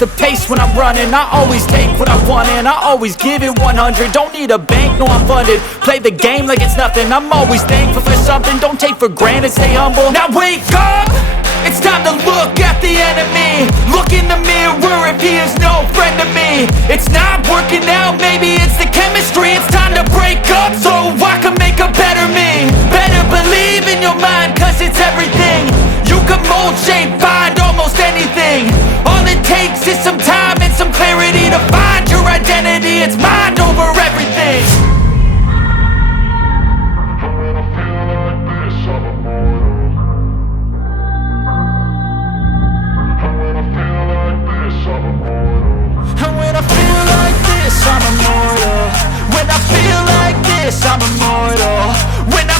the pace when I'm running. I always take what I want and I always give it 100. Don't need a bank, no I'm funded. Play the game like it's nothing. I'm always thankful for something. Don't take for granted, stay humble. Now wake up, it's time to look at the enemy. Look in the mirror if he is no friend to me. It's not working out, maybe it's the chemistry. It's time to break up so I can make a better me. Better believe in your mind, cause it's everything. You can mold, shape, find almost anything. All it takes is some time and some clarity to find your identity. It's mind over everything. And when I feel like this, I'm immortal. When I feel like this, I'm immortal. When I